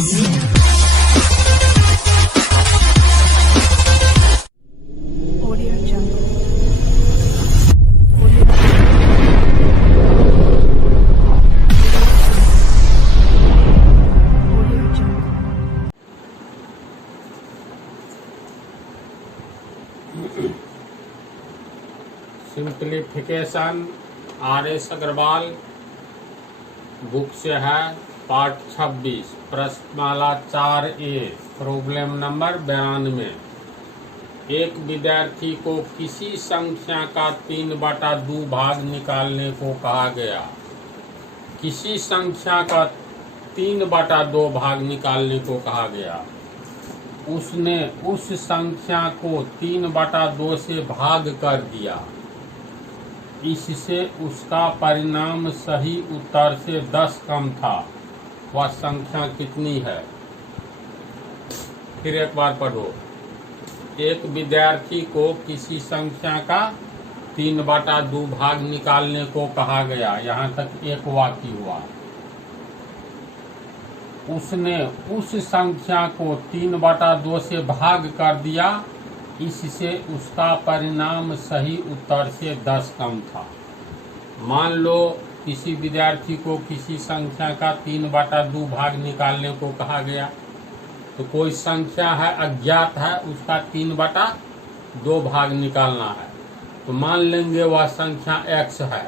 Audio Jungle. Audio Jungle. Simplification R S. Agarwal book से है, part 26, प्रश्नमाला 4A, problem number 92। एक विद्यार्थी को किसी संख्या का 3/2 भाग निकालने को कहा गया। किसी संख्या का 3/2 भाग निकालने को कहा गया। उसने उस संख्या को 3/2 से भाग कर दिया। इससे उसका परिणाम सही उत्तर से 10 कम था। वह संख्या कितनी है? फिर एक बार पढ़ो। एक विद्यार्थी को किसी संख्या का 3/2 भाग निकालने को कहा गया। यहाँ तक एक वाक्य हुआ। उसने उस संख्या को 3/2 से भाग कर दिया। इससे उसका परिणाम सही उत्तर से 10 कम था। मान लो किसी विद्यार्थी को किसी संख्या का 3/2 भाग निकालने को कहा गया। तो कोई संख्या है, अज्ञात है, उसका 3/2 भाग निकालना है। तो मान लेंगे वह संख्या x है।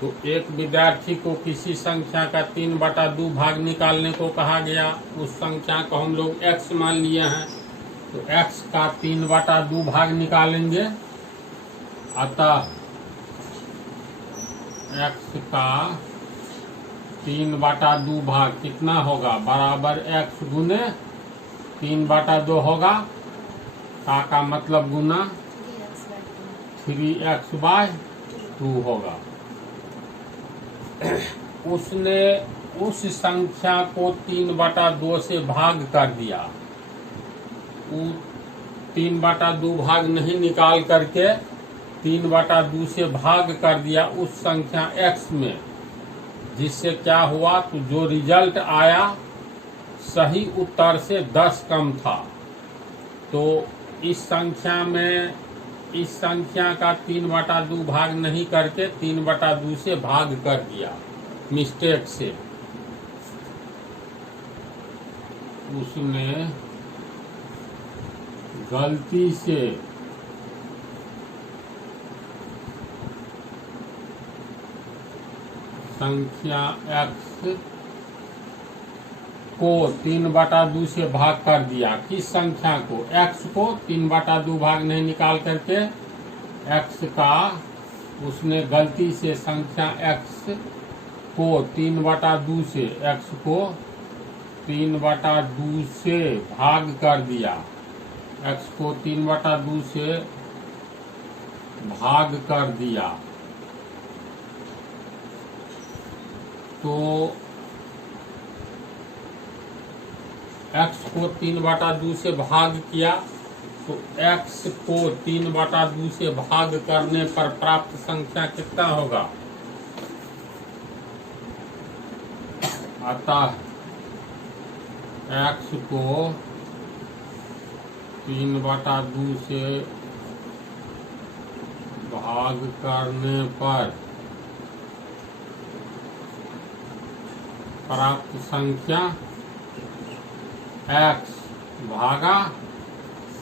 तो एक विद्यार्थी को किसी संख्या का 3/2 भाग निकालने को कहा गया। उस संख्या को हम लोग x मान लिए हैं। तो x का 3/2 भाग निकालेंगे। अतः x का 3/2 भाग कितना होगा? बराबर x गुने 3/2 होगा। का मतलब गुना 3x/2 होगा। उसने उस संख्या को 3/2 से भाग कर दिया। 3/2 भाग नहीं निकाल करके 3/2 से भाग कर दिया उस संख्या x में। जिससे क्या हुआ? तो जो रिजल्ट आया सही उत्तर से 10 कम था। तो इस संख्या में इस संख्या का 3/2 भाग नहीं करके 3/2 से भाग कर दिया मिस्टेक से। उसने गलती से संख्या x को 3/2 से भाग कर दिया। किस संख्या को? x को 3/2 भाग नहीं निकाल करके x का उसने गलती से संख्या x को 3/2 से x को 3/2 से भाग कर दिया। x को 3/2 से भाग कर दिया। तो x को 3/2 से भाग किया। तो x को 3/2 से भाग करने पर प्राप्त संख्या कितना होगा? अतः x को 3/2 से भाग करने पर प्राप्त संख्या x भागा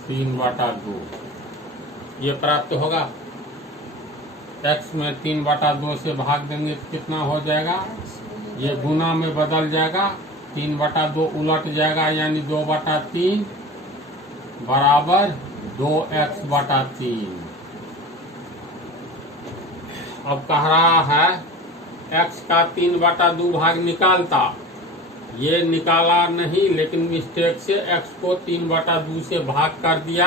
3/2 ये प्राप्त होगा। x में 3/2 से भाग देंगे तो कितना हो जाएगा? ये गुना में बदल जाएगा। 3/2 उलट जाएगा, यानी 2/3 बराबर 2x/3। अब कह रहा है x का 3/2 भाग निकालता। ये निकाला नहीं, लेकिन मिस्टेक से x को 3/2 से भाग कर दिया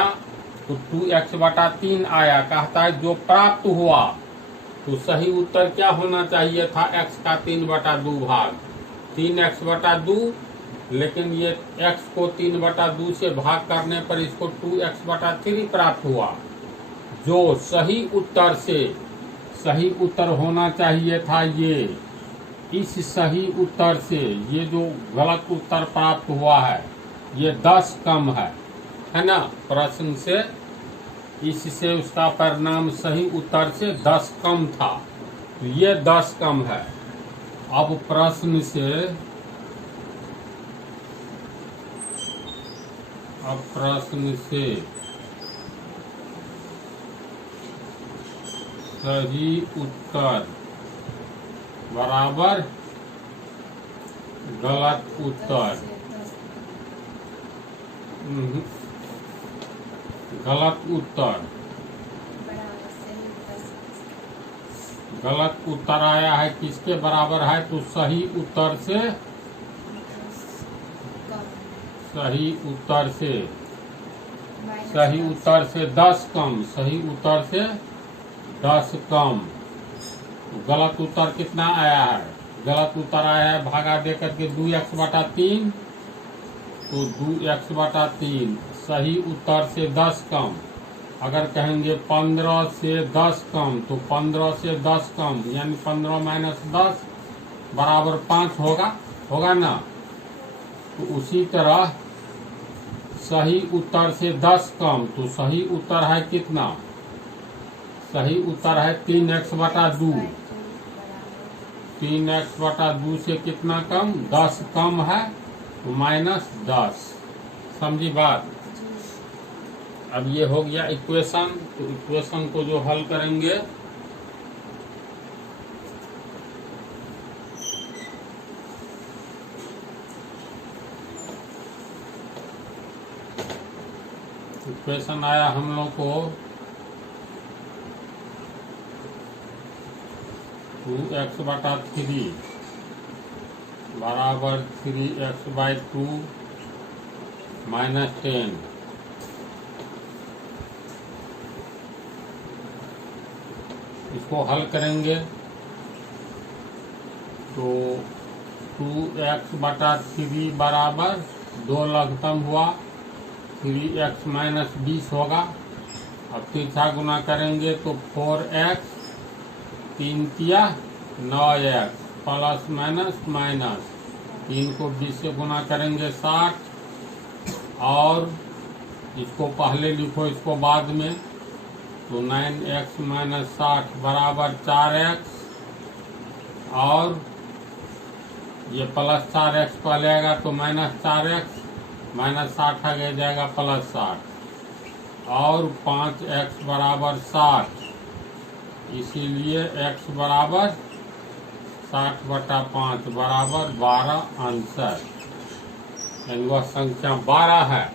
तो 2x/3 आया। कहता है जो प्राप्त हुआ तो सही उत्तर क्या होना चाहिए था? x का 3/2 भाग 3x/2 लेकिन ये x को 3/2 से भाग करने पर इसको 2x/3 प्राप्त हुआ। जो सही उत्तर होना चाहिए था ये, इस सही उत्तर से ये जो गलत उत्तर प्राप्त हुआ है ये 10 कम है ना। प्रश्न से इससे उसका परिणाम सही उत्तर से 10 कम था, तो ये 10 कम है। अब प्रश्न से सही उत्तर बराबर गलत उत्तर, गलत उत्तर आया है किसके बराबर है, तो सही उत्तर से 10 कम, सही उत्तर से 10 कम। तो गलत उत्तर कितना आया है, गलत उत्तर आया है भागा दे करके 2x/3, तो 2x/3 सही उत्तर से 10 कम। अगर कहेंगे 15 से 10 कम, तो 15 से 10 कम यानी 15 - 10 बराबर 5 होगा ना। तो उसी तरह सही उत्तर से 10 कम, तो सही उत्तर है कितना, सही उत्तर है 3x/2। 3x/2 से कितना कम, 10 कम है, तो -10। समझी बात। अब ये हो गया इक्वेशन। तो इक्वेशन को जो हल करेंगे, इक्वेशन आया हम लोग को 2x/3 बराबर 3x/2 -10। इसको हल करेंगे तो 2x/3 बराबर 2 लघुत्तम हुआ, 3x - 20 होगा। अब तिरछा गुना करेंगे तो 4x, 3 तिया 9x, प्लस माइनस 3 को 20 से गुना करेंगे 60, और इसको पहले लिखो इसको बाद में, तो 9x - 60 बराबर 4x, और ये प्लस 4x पहले आएगा तो -4x, -60 आगे जाएगा +60, और 5x बराबर 60, इसीलिए x बराबर 60/5 बराबर 12 आंसर। यानी वह संख्या 12 है।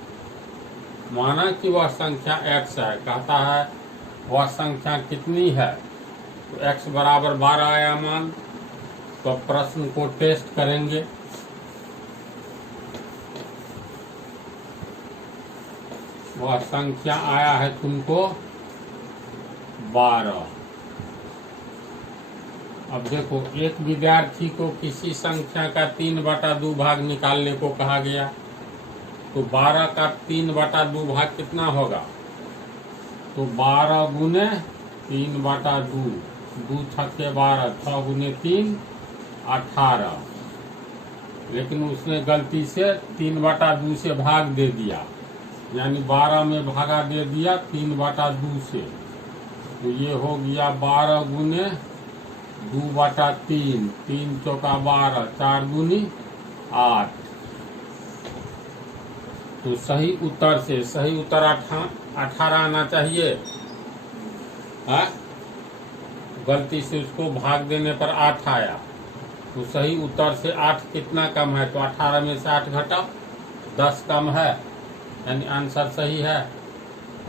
माना कि वह संख्या x है, कहता है वह संख्या कितनी है, तो x बराबर 12 आया मान। तो प्रश्न को टेस्ट करेंगे। वह संख्या आया है तुमको 12। अब देखो, एक विद्यार्थी को किसी संख्या का 3/2 भाग निकालने को कहा गया, तो 12 का 3/2 भाग कितना होगा, तो 12 गुने 3/2, 2 छक्के 12, 6 गुने 3 18। लेकिन उसने गलती से 3/2 से भाग दे दिया, यानी 12 में भागा दे दिया 3/2 से, तो ये हो गया 12 गुने 2/3, 3 चौका 12, 4 दूनी 8। तो सही उत्तर 18 आना चाहिए है? गलती से उसको भाग देने पर 8 आया, तो सही उत्तर से 8 कितना कम है, तो 18 में से 8 घटा 10 कम है, यानी आंसर सही है।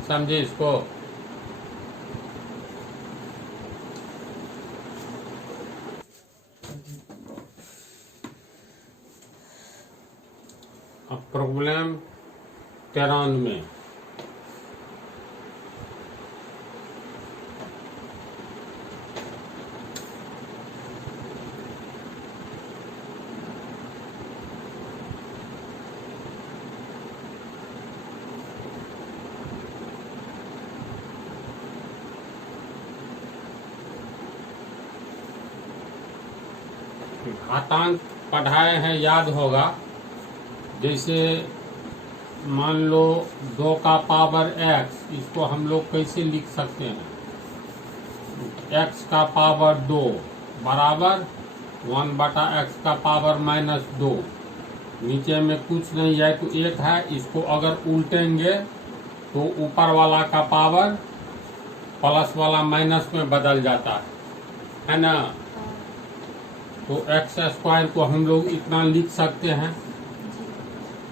समझे इसको। अब प्रॉब्लम 93। घातांक पढ़ाए हैं, याद होगा। जैसे मान लो 2 का पावर x, इसको हम लोग कैसे लिख सकते हैं? x का पावर 2 बराबर 1/x का पावर -2। नीचे में कुछ नहीं है तो 1 है। इसको अगर उल्टेंगे तो ऊपर वाला का पावर प्लस वाला माइनस में बदल जाता है ना। तो x² को हम लोग इतना लिख सकते हैं।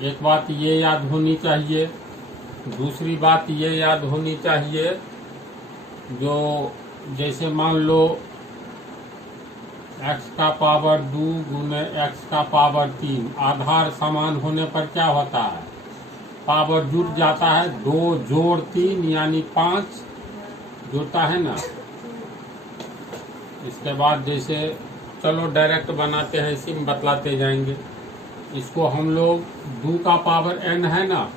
एक बात ये याद होनी चाहिए। दूसरी बात ये याद होनी चाहिए, जो जैसे मान लो x का पावर 2 गुने x का पावर 3, आधार समान होने पर क्या होता है? पावर जुट जाता है। 2 जोड़ 3 यानी 5 जुड़ता है ना। इसके बाद जैसे चलो डायरेक्ट बनाते हैं, इसी में बतलाते जाएंगे। इसको हम लोग 2 का पावर n है ना,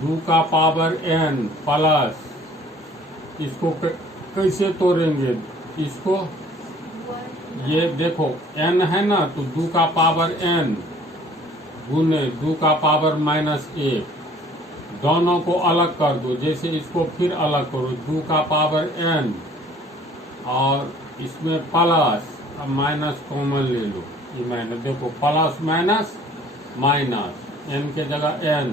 2 का पावर n प्लस, इसको कैसे तोड़ेंगे? इसको ये देखो n है ना, तो 2 का पावर n गुने 2 का पावर -1, दोनों को अलग कर दो। जैसे इसको फिर अलग करो, 2 का पावर n और इसमें प्लस, अब माइनस कॉमन ले लो। ये माइनस देखो, प्लस माइनस माइनस, n के जगह n,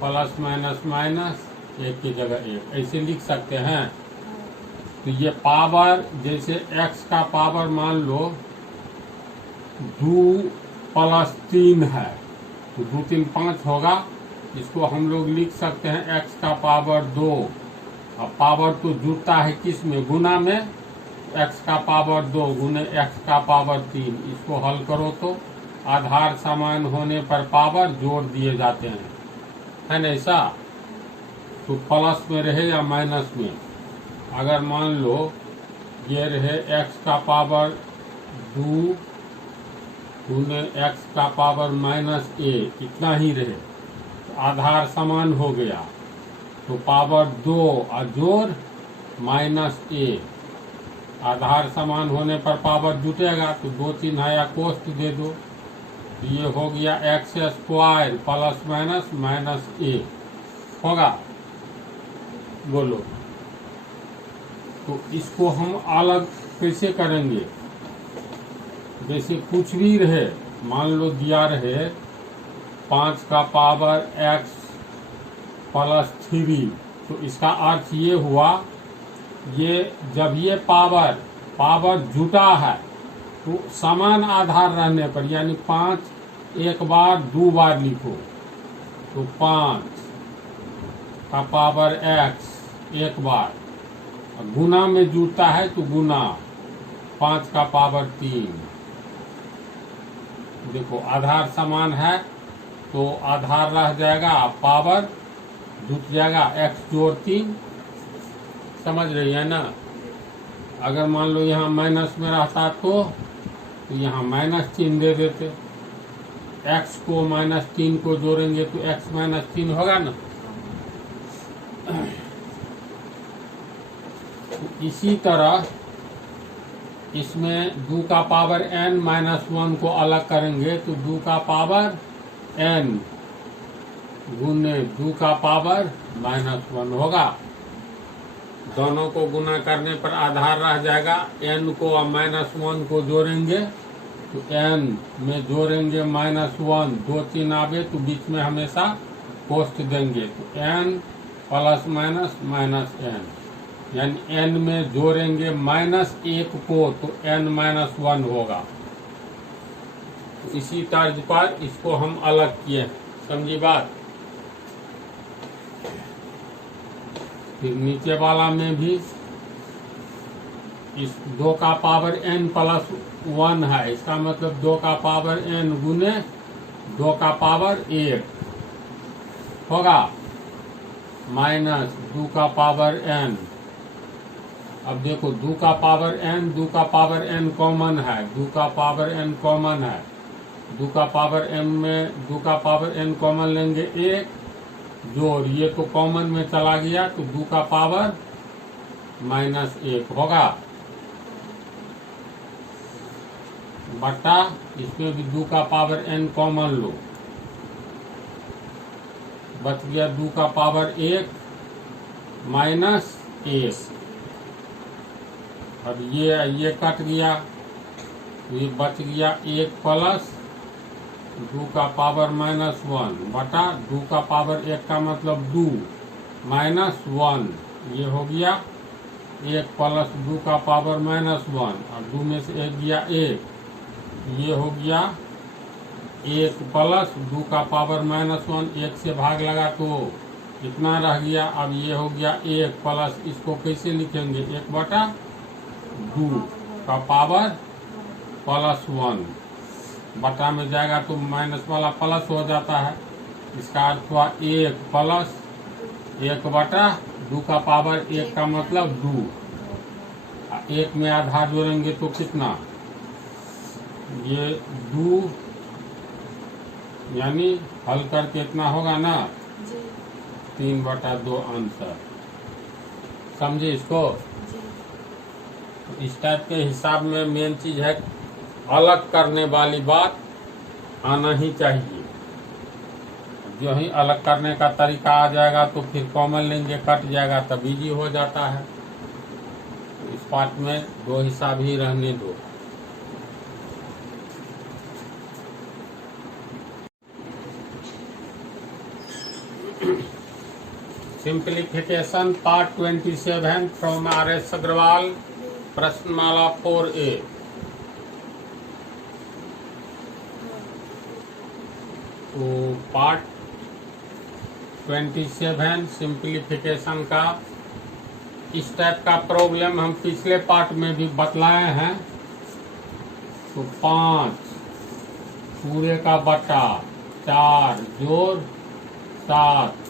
प्लस माइनस माइनस, 1 की जगह 1, ऐसे लिख सकते हैं। तो ये पावर, जैसे x का पावर मान लो 2 + 3 है, तो 2 3 5 होगा। इसको हम लोग लिख सकते हैं x का पावर 2। अब पावर तो जुड़ता है किस में? गुना में। x का पावर 2 गुने x का पावर 3, इसको हल करो तो आधार समान होने पर पावर जोड़ दिए जाते हैं, है ना ऐसा। तो प्लस में रहे या माइनस में। अगर मान लो ये रहे x का पावर 2 गुने x का पावर -1, इतना ही रहे, तो आधार समान हो गया। तो पावर 2 और जोड़ -1, आधार समान होने पर पावर जुटेगा। तो 2 3 है या कोष्ट दे दो, तो ये हो गया x² प्लस माइनस -1 होगा। बोलो, तो इसको हम अलग कैसे करेंगे? जैसे कुछ भी रहे, मान लो दिया रहे 5 का पावर x प्लस 3, तो इसका अर्थ ये हुआ, ये जब ये पावर जुटा है तो समान आधार रहने पर, यानी 5 एक बार 2 बार लिखो, तो 5 का पावर x एक बार, गुना में जुड़ता है तो गुना 5 का पावर 3। देखो आधार समान है तो आधार रह जाएगा, पावर जुट जाएगा, x जोड़ 3। समझ रही है ना। अगर मान लो यहाँ माइनस में रहता तो यहाँ माइनस चिन्ह दे देते। x को -3 को जोड़ेंगे तो x -3 होगा ना। तो इसी तरह इसमें 2 का पावर n -1 को अलग करेंगे तो 2 का पावर n गुने 2 का पावर -1 होगा। दोनों को गुना करने पर आधार रह जाएगा। n को और -1 को जोड़ेंगे तो n में जोड़ेंगे -1, 2 3 आवे तो बीच में हमेशा कोष्ट देंगे, तो n प्लस माइनस -n, यानी n में जोड़ेंगे -1 को तो n -1 होगा। तो इसी तर्ज पर इसको हम अलग किए, समझी बात। फिर नीचे वाला में भी इस 2 का पावर n प्लस 1 है, इसका मतलब 2 का पावर n गुने 2 का पावर 1 होगा, माइनस 2 का पावर n। अब देखो 2 का पावर n कॉमन है, 2 का पावर n कॉमन है, 2 का पावर n में 2 का पावर n कॉमन लेंगे 1 जोड़, ये तो कॉमन में चला गया तो 2 का पावर -1 होगा। बटा इसमें भी 2 का पावर n कॉमन लो, बच गया 2 का पावर 1 माइनस 1। अब ये कट गया, ये बच गया 1 प्लस 2 का पावर माइनस 1 बटा 2 का पावर 1 का मतलब 2 माइनस 1। ये हो गया 1 प्लस 2 का पावर माइनस 1 और 2 में से 1 गया 1। ये हो गया 1 प्लस 2 का पावर माइनस 1, 1 से भाग लगा तो इतना रह गया। अब ये हो गया 1 प्लस, इसको कैसे लिखेंगे 1 बटा 2 का पावर प्लस 1, बटा में जाएगा तो माइनस वाला प्लस हो जाता है। इसका अर्थ हुआ 1 प्लस 1 बटा 2 का पावर 1 का मतलब 2। 1 में आधा जोड़ेंगे तो कितना, ये 2, यानी हल करके इतना होगा ना 3 बटा 2 आंसर। समझे इसको? इस टाइप के हिसाब में मेन चीज है अलग करने वाली बात आना ही चाहिए। जो ही अलग करने का तरीका आ जाएगा तो फिर कॉमन लेंगे, कट जाएगा, तब इजी हो जाता है। इस पार्ट में 2 हिसाब ही रहने दो। Simplification part 27 from R.S. Agarwal, प्रश्नमाला 4A। तो पार्ट 27 सिंप्लीफिकेशन का इस टाइप का प्रॉब्लम हम पिछले पार्ट में भी बतलाए हैं। तो 5 पूरे का बटा 4 जोड़ 7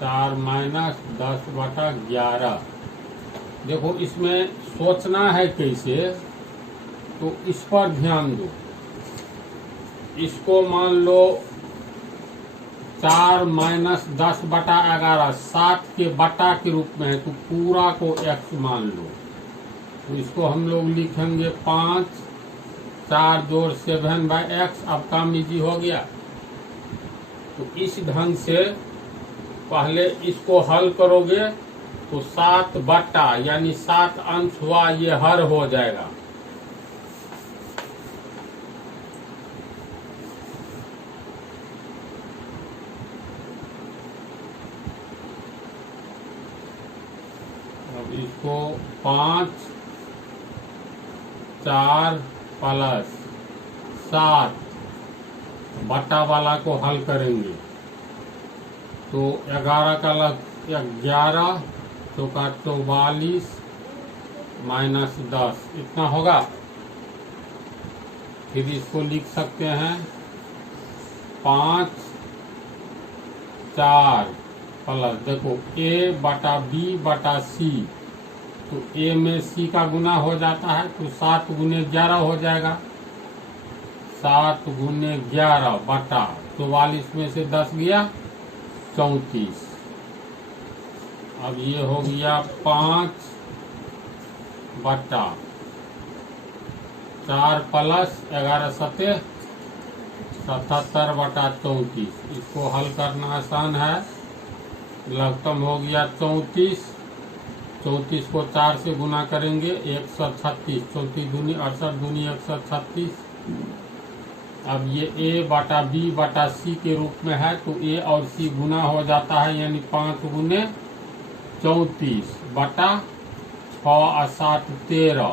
4 माइनस 10 बटा 11। देखो इसमें सोचना है कैसे, तो इस पर ध्यान दो। इसको मान लो 4 माइनस 10 बटा 11 7 के बटा के रूप में है, तो पूरा को x मान लो। तो इसको हम लोग लिखेंगे 5 4 जोड़ 7 बाई x। अब काम इजी हो गया। तो इस ढंग से पहले इसको हल करोगे तो 7 बटा यानी 7 अंश हुआ, ये हर हो जाएगा। अब इसको 5 4 प्लस 7 बटा वाला को हल करेंगे तो 11 का लग 11 चौका 44 माइनस 10 इतना होगा। फिर इसको लिख सकते हैं 5 4 प्लस, देखो a बटा b बटा c, तो a में c का गुना हो जाता है तो 7 गुने 11 हो जाएगा। 7 गुने 11 बटा 44 में से 10 गया 34। अब ये हो गया 5 बटा 4 प्लस 11 सत्ते 77 बटा 34। इसको हल करना आसान है। लघुत्तम हो गया 34। 34 को 4 से गुना करेंगे 136। 34 दूनी 68 दूनी 136। अब ये a बटा b बटा c के रूप में है तो a और c गुना हो जाता है, यानी 5 गुने 34 बटा 6 और 7 13,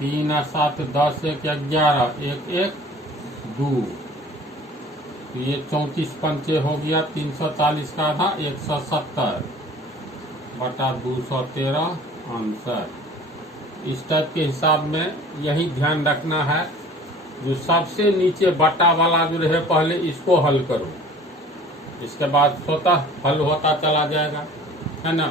3 और 7 10 1 11 1 1 2। तो ये 34 पंचे हो गया 340 का आधा 170 बटा 213 आंसर। इस टाइप के हिसाब में यही ध्यान रखना है। जो सबसे नीचे बटा वाला जो रहे पहले इसको हल करो, इसके बाद स्वतः हल होता चला जाएगा, है ना।